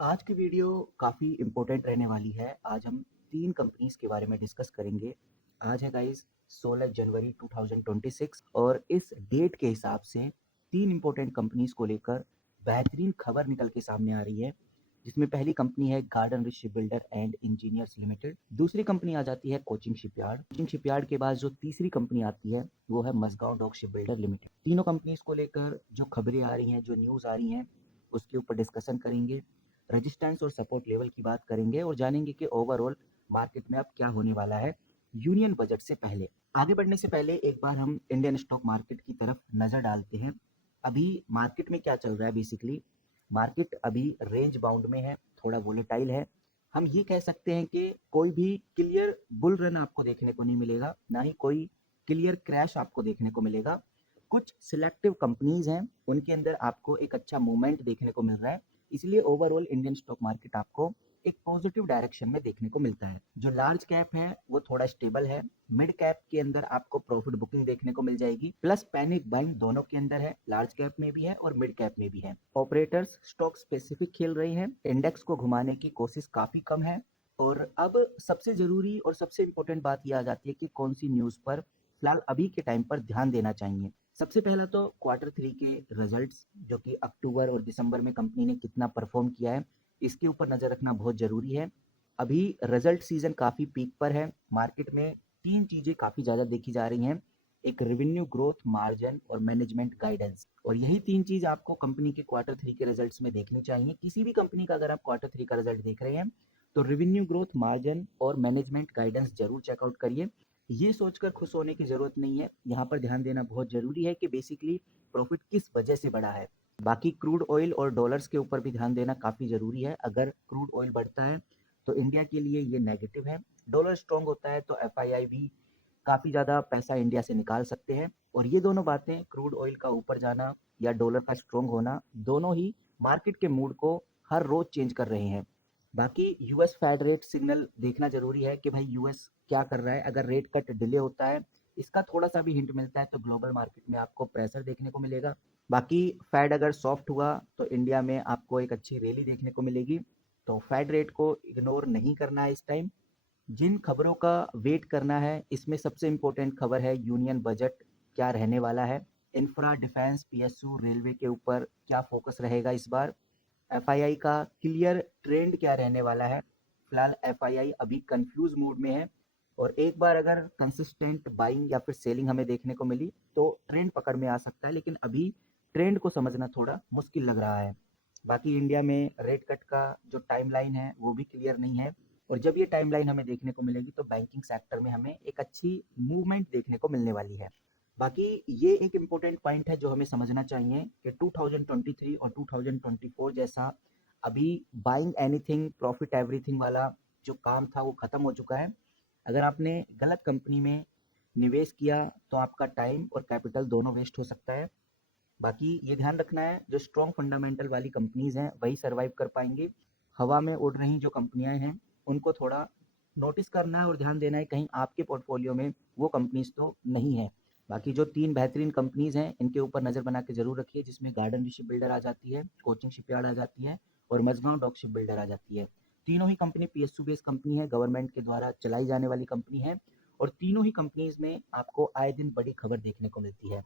आज की वीडियो काफ़ी इम्पोर्टेंट रहने वाली है। आज हम 3 कंपनीज़ के बारे में डिस्कस करेंगे। आज है गाइस 16 जनवरी 2026 और इस डेट के हिसाब से 3 इम्पोर्टेंट कंपनीज़ को लेकर बेहतरीन खबर निकल के सामने आ रही है, जिसमें पहली कंपनी है garden rich shipbuilder and engineers limited. दूसरी कंपनी आ जाती है कोचिंग शिपयार्ड। कोचिंग शिपयार्ड के बाद जो तीसरी कंपनी आती है वो है मझगांव डॉक शिपबिल्डर लिमिटेड। तीनों कंपनीज़ को लेकर जो खबरें आ रही हैं, जो न्यूज़ आ रही हैं, उसके ऊपर डिस्कशन करेंगे। रेजिस्टेंस और सपोर्ट लेवल की बात करेंगे और जानेंगे कि ओवरऑल मार्केट में अब क्या होने वाला है यूनियन बजट से पहले। आगे बढ़ने से पहले एक बार हम इंडियन स्टॉक मार्केट की तरफ नजर डालते हैं। अभी मार्केट में क्या चल रहा है? बेसिकली मार्केट अभी रेंज बाउंड में है, थोड़ा वोलेटाइल है। हम ये कह सकते हैं कि कोई भी क्लियर बुल रन आपको देखने को नहीं मिलेगा, ना ही कोई क्लियर क्रैश आपको देखने को मिलेगा। कुछ सिलेक्टिव कंपनीज हैं, उनके अंदर आपको एक अच्छा मूवमेंट देखने को मिल रहा है। इसलिए ओवरऑल इंडियन स्टॉक मार्केट आपको एक पॉजिटिव डायरेक्शन में देखने को मिलता है। जो लार्ज कैप है वो थोड़ा स्टेबल है। मिड कैप के अंदर आपको प्रॉफिट बुकिंग देखने को मिल जाएगी, प्लस पैनिक बाइंग दोनों के अंदर है, लार्ज कैप में भी है और मिड कैप में भी है। ऑपरेटर्स स्टॉक स्पेसिफिक खेल रहे हैं, इंडेक्स को घुमाने की कोशिश काफी कम है। और अब सबसे जरूरी और सबसे इंपॉर्टेंट बात यह आ जाती है कि कौन सी न्यूज पर फिलहाल अभी के टाइम पर ध्यान देना चाहिए। सबसे पहला तो Q3 के रिजल्ट्स, जो कि अक्टूबर और दिसंबर में कंपनी ने कितना परफॉर्म किया है, इसके ऊपर नजर रखना बहुत जरूरी है। अभी रिजल्ट सीजन काफी पीक पर है। मार्केट में 3 चीजें काफी ज्यादा देखी जा रही हैं, एक रेवेन्यू ग्रोथ, मार्जिन और मैनेजमेंट गाइडेंस। और यही 3 चीज आपको कंपनी के Q3 के रिजल्ट्स में देखनी चाहिए। किसी भी कंपनी का अगर आप Q3 का रिजल्ट देख रहे हैं तो रेवेन्यू ग्रोथ, मार्जिन और मैनेजमेंट गाइडेंस जरूर चेकआउट करिए। ये सोचकर खुश होने की जरूरत नहीं है, यहाँ पर ध्यान देना बहुत जरूरी है कि बेसिकली प्रॉफिट किस वजह से बढ़ा है। बाकी क्रूड ऑयल और डॉलर्स के ऊपर भी ध्यान देना काफी जरूरी है। अगर क्रूड ऑयल बढ़ता है तो इंडिया के लिए ये नेगेटिव है, डॉलर स्ट्रांग होता है तो एफआईआई भी काफी ज्यादा पैसा इंडिया से निकाल सकते हैं। और ये दोनों बातें, क्रूड ऑयल का ऊपर जाना या डॉलर का स्ट्रांग होना, दोनों ही मार्केट के मूड को हर रोज चेंज कर रहे हैं। बाकी यूएस फेड रेट सिग्नल देखना जरूरी है कि भाई यूएस क्या कर रहा है। अगर रेट कट डिले होता है, इसका थोड़ा सा भी हिंट मिलता है तो ग्लोबल मार्केट में आपको प्रेशर देखने को मिलेगा। बाकी फेड अगर सॉफ्ट हुआ तो इंडिया में आपको एक अच्छी रैली देखने को मिलेगी। तो फेड रेट को इग्नोर नहीं करना है इस टाइम। जिन खबरों का वेट करना है, इसमें सबसे इंपॉर्टेंट खबर है यूनियन बजट क्या रहने वाला है। इंफ्रा, डिफेंस, पीएसयू, रेलवे के ऊपर क्या फोकस रहेगा इस बार। एफआईआई का क्लियर ट्रेंड क्या रहने वाला है। फिलहाल एफआईआई अभी कंफ्यूज मूड में है और एक बार अगर कंसिस्टेंट बाइंग या फिर सेलिंग हमें देखने को मिली तो ट्रेंड पकड़ में आ सकता है, लेकिन अभी ट्रेंड को समझना थोड़ा मुश्किल लग रहा है। बाकी इंडिया में रेट कट का जो टाइमलाइन है वो भी क्लियर नहीं है, और जब ये टाइमलाइन हमें देखने को मिलेगी तो बैंकिंग सेक्टर में हमें एक अच्छी मूवमेंट देखने को मिलने वाली है। बाकी ये एक इम्पोर्टेंट पॉइंट है जो हमें समझना चाहिए कि 2023 और 2024 जैसा अभी बाइंग एनीथिंग प्रॉफिट एवरीथिंग वाला जो काम था वो खत्म हो चुका है। अगर आपने गलत कंपनी में निवेश किया तो आपका टाइम और कैपिटल दोनों वेस्ट हो सकता है। बाकी ये ध्यान रखना है, जो स्ट्रॉन्ग फंडामेंटल वाली कंपनीज हैं वही सर्वाइव कर पाएंगी। हवा में उड़ रही जो कंपनियां हैं उनको थोड़ा नोटिस करना है और ध्यान देना है कहीं आपके पोर्टफोलियो में वो कंपनीज तो नहीं है। बाकी जो 3 बेहतरीन कंपनीज हैं इनके ऊपर नजर बना के जरूर रखिए, जिसमें गार्डन शिप बिल्डर आ जाती है, कोचिंग शिपयार्ड आ जाती है और मझगांव डॉक शिप बिल्डर आ जाती है। तीनों ही कंपनी पीएसयू बेस्ड कंपनी है, गवर्नमेंट के द्वारा चलाई जाने वाली कंपनी है। और तीनों ही कंपनीज में आपको आए दिन बड़ी खबर देखने को मिलती है,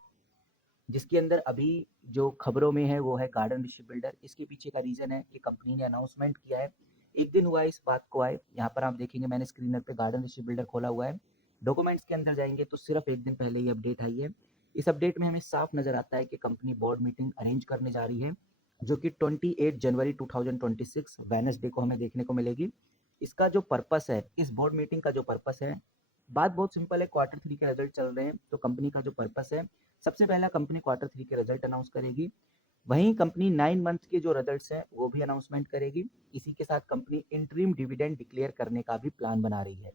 जिसके अंदर अभी जो खबरों में है वो है गार्डन डिस्ट्रीब्यूटर बिल्डर। इसके पीछे का रीजन है कि कंपनी ने अनाउंसमेंट किया है, एक दिन हुआ है इस बात को आए। यहाँ पर आप देखेंगे मैंने स्क्रीनर पे गार्डन डिस्ट्रीब्यूटर बिल्डर खोला हुआ है, डॉक्यूमेंट्स के अंदर जाएंगे तो सिर्फ एक दिन पहले ही अपडेट आई है। इस अपडेट में हमें साफ नजर आता है कि कंपनी बोर्ड मीटिंग अरेंज करने जा रही है, जो कि 28 जनवरी 2026 वेडनेसडे को हमें देखने को मिलेगी। इसका जो पर्पस है, इस बोर्ड मीटिंग का जो पर्पस है, बात बहुत सिंपल है। Q3 के रिजल्ट चल रहे हैं तो कंपनी का जो पर्पस है, सबसे पहला कंपनी Q3 के रिजल्ट अनाउंस करेगी। वहीं कंपनी 9 मंथ के जो रिजल्ट्स हैं वो भी अनाउंसमेंट करेगी। इसी के साथ कंपनी इंटरिम डिविडेंड डिक्लेयर करने का भी प्लान बना रही है।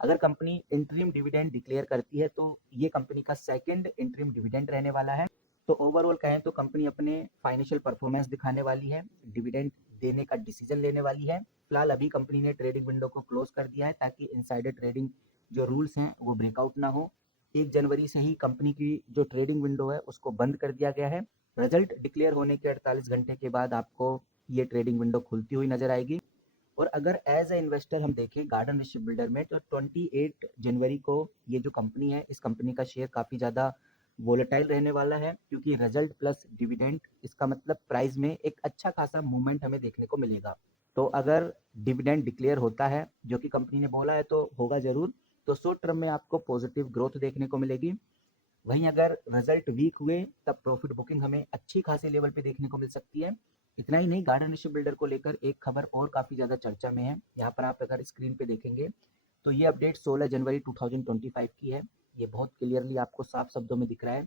अगर कंपनी इंटरिम डिविडेंड डिक्लेयर करती है तो ये कंपनी का सेकंड इंटरिम डिविडेंड रहने वाला है। तो ओवरऑल कहें तो कंपनी अपने फाइनेंशियल परफॉर्मेंस दिखाने वाली है, डिविडेंड देने का डिसीजन लेने वाली है। फिलहाल अभी कंपनी ने ट्रेडिंग विंडो को क्लोज कर दिया है ताकि इनसाइडर ट्रेडिंग जो रूल्स हैं वो ब्रेकआउट ना हो। 1 जनवरी से ही कंपनी की जो ट्रेडिंग विंडो है उसको बंद कर दिया गया है। रिजल्ट डिक्लेयर होने के 48 घंटे के बाद आपको ये ट्रेडिंग विंडो खुलती हुई नजर आएगी। और अगर एज ए इन्वेस्टर हम देखें गार्डन ऋषि बिल्डर में, तो 28 जनवरी को ये जो कंपनी है, इस कंपनी का शेयर काफ़ी ज़्यादा वोलेटाइल रहने वाला है, क्योंकि रिजल्ट प्लस डिविडेंड, इसका मतलब प्राइस में एक अच्छा खासा मूवमेंट हमें देखने को मिलेगा। तो अगर डिविडेंड डिक्लेयर होता है, जो कि कंपनी ने बोला है, तो होगा ज़रूर, तो शॉर्ट टर्म में आपको पॉजिटिव ग्रोथ देखने को मिलेगी। वहीं अगर रिजल्ट वीक हुए, तब प्रॉफिट बुकिंग हमें अच्छी खासी लेवल पे देखने को मिल सकती है। इतना ही नहीं, गार्डन ऋषि बिल्डर को लेकर एक खबर और काफ़ी ज़्यादा चर्चा में है। यहाँ पर आप अगर स्क्रीन पे देखेंगे, तो ये अपडेट 16 जनवरी 2025 की है। ये बहुत क्लियरली आपको साफ शब्दों में दिख रहा है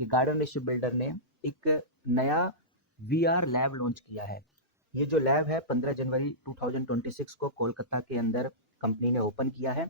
कि गार्डन ऋषि बिल्डर ने एक नया VR लैब लॉन्च किया है। ये जो लैब है 15 जनवरी 2026 को कोलकाता के अंदर कंपनी ने ओपन किया है।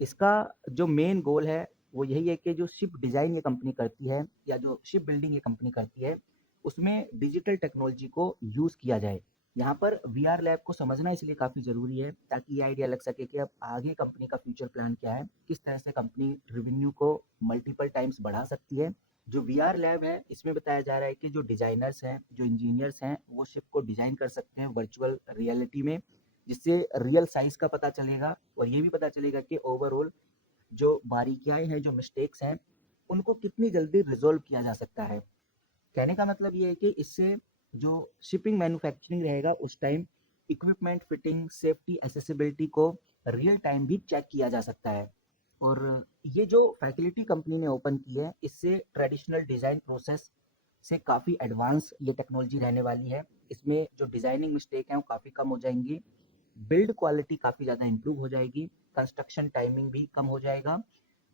इसका जो मेन गोल है वो यही है कि जो शिप डिज़ाइन ये कंपनी करती है, या जो शिप बिल्डिंग ये कंपनी करती है, उसमें डिजिटल टेक्नोलॉजी को यूज़ किया जाए। यहाँ पर VR लैब को समझना इसलिए काफ़ी ज़रूरी है, ताकि ये आइडिया लग सके कि अब आगे कंपनी का फ्यूचर प्लान क्या है, किस तरह से कंपनी रेवेन्यू को मल्टीपल टाइम्स बढ़ा सकती है। जो VR लैब है, इसमें बताया जा रहा है कि जो डिज़ाइनर्स हैं, जो इंजीनियर्स हैं, वो शिप को डिज़ाइन कर सकते हैं वर्चुअल रियलिटी में, जिससे रियल साइज़ का पता चलेगा, और ये भी पता चलेगा कि ओवरऑल जो बारीकियाँ हैं, जो मिस्टेक्स हैं, उनको कितनी जल्दी रिज़ॉल्व किया जा सकता है। कहने का मतलब ये है कि इससे जो शिपिंग मैन्युफैक्चरिंग रहेगा, उस time equipment fitting, safety, accessibility को रियल टाइम भी चेक किया जा सकता है। और ये जो फैसिलिटी कंपनी ने ओपन की है, इससे ट्रेडिशनल डिज़ाइन प्रोसेस से काफ़ी एडवांस ये टेक्नोलॉजी रहने वाली है। इसमें जो डिज़ाइनिंग मिस्टेक हैं वो काफ़ी कम हो जाएंगी, बिल्ड क्वालिटी काफ़ी ज़्यादा इंप्रूव हो जाएगी, कंस्ट्रक्शन टाइमिंग भी कम हो जाएगा,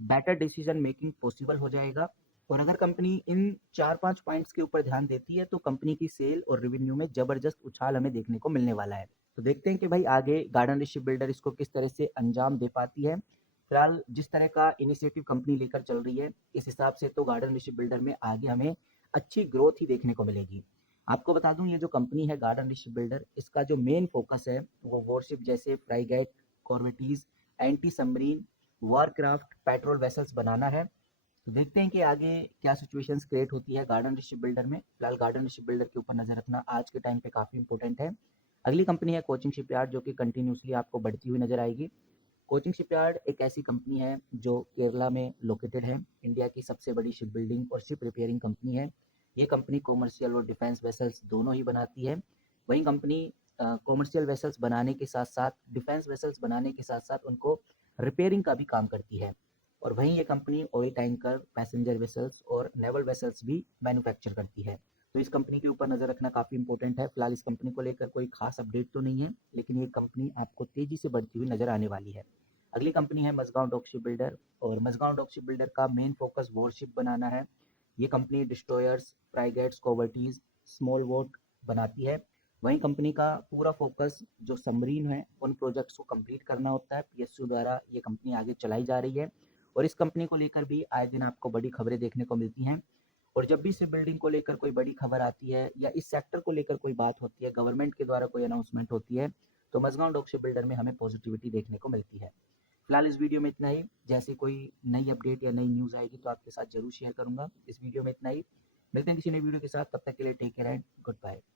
बेटर डिसीजन मेकिंग पॉसिबल हो जाएगा। और अगर कंपनी इन 4-5 पॉइंट्स के ऊपर ध्यान देती है, तो कंपनी की सेल और रेवेन्यू में ज़बरदस्त उछाल हमें देखने को मिलने वाला है। तो देखते हैं कि भाई आगे गार्डन ऋषि बिल्डर इसको किस तरह से अंजाम दे पाती है। फिलहाल जिस तरह का इनिशिएटिव कंपनी लेकर चल रही है, इस हिसाब से तो गार्डन ऋषि बिल्डर में आगे हमें अच्छी ग्रोथ ही देखने को मिलेगी। आपको बता दूं, ये जो कंपनी है गार्डन ऋषि बिल्डर, इसका जो मेन फोकस है वो वॉरशिप जैसे frigate, corvettes, anti submarine, warcraft, patrol vessels बनाना है। तो देखते हैं कि आगे क्या सिचुएशंस क्रिएट होती है गार्डन ऋषि बिल्डर में। फिलहाल गार्डन ऋषि बिल्डर के ऊपर नजर रखना आज के टाइम पे काफ़ी इंपॉर्टेंट है। अगली कंपनी है कोचिंग शिपयार्ड, जो कि कंटिन्यूसली आपको बढ़ती हुई नजर आएगी। कोचिंग शिपयार्ड एक ऐसी कंपनी है जो केरला में लोकेटेड है। इंडिया की सबसे बड़ी शिप बिल्डिंग और शिप रिपेयरिंग कंपनी है। ये कंपनी कॉमर्शियल और डिफेंस वेसल्स दोनों ही बनाती है। वहीं कंपनी कॉमर्शियल वेसल्स बनाने के साथ साथ, डिफेंस वेसल्स बनाने के साथ साथ, उनको रिपेयरिंग का भी काम करती है। और वहीं ये company oil tanker, passenger vessels और नेवल वेसल्स भी मैन्युफैक्चर करती है। तो इस कंपनी के ऊपर नज़र रखना काफ़ी इंपॉर्टेंट है। फिलहाल इस कंपनी को लेकर कोई खास अपडेट तो नहीं है, लेकिन ये कंपनी आपको तेज़ी से बढ़ती हुई नज़र आने वाली है। अगली कंपनी है मजगांव डॉक शिप बिल्डर, और मजगांव डॉक शिप बिल्डर का मेन फोकस वॉरशिप बनाना है। ये कंपनी डिस्ट्रॉयर्स, फ्राइगेट्स, कॉवर्टीज, स्मॉल वोट बनाती है। वहीं कंपनी का पूरा फोकस जो सबमरीन है, उन प्रोजेक्ट्स को कंप्लीट करना होता है। PSU द्वारा ये कंपनी आगे चलाई जा रही है, और इस कंपनी को लेकर भी आए दिन आपको बड़ी खबरें देखने को मिलती हैं। और जब भी शिप बिल्डिंग को लेकर कोई बड़ी खबर आती है, या इस सेक्टर को लेकर कोई बात होती है, गवर्नमेंट के द्वारा कोई अनाउंसमेंट होती है, तो मजगांव डॉक शिप बिल्डर में हमें पॉजिटिविटी देखने को मिलती है। फिलहाल इस वीडियो में इतना ही। जैसे कोई नई अपडेट या नई न्यूज़ आएगी तो आपके साथ जरूर शेयर करूंगा। इस वीडियो में इतना ही। मिलते हैं किसी नई वीडियो के साथ, तब तक के लिए take care and good bye.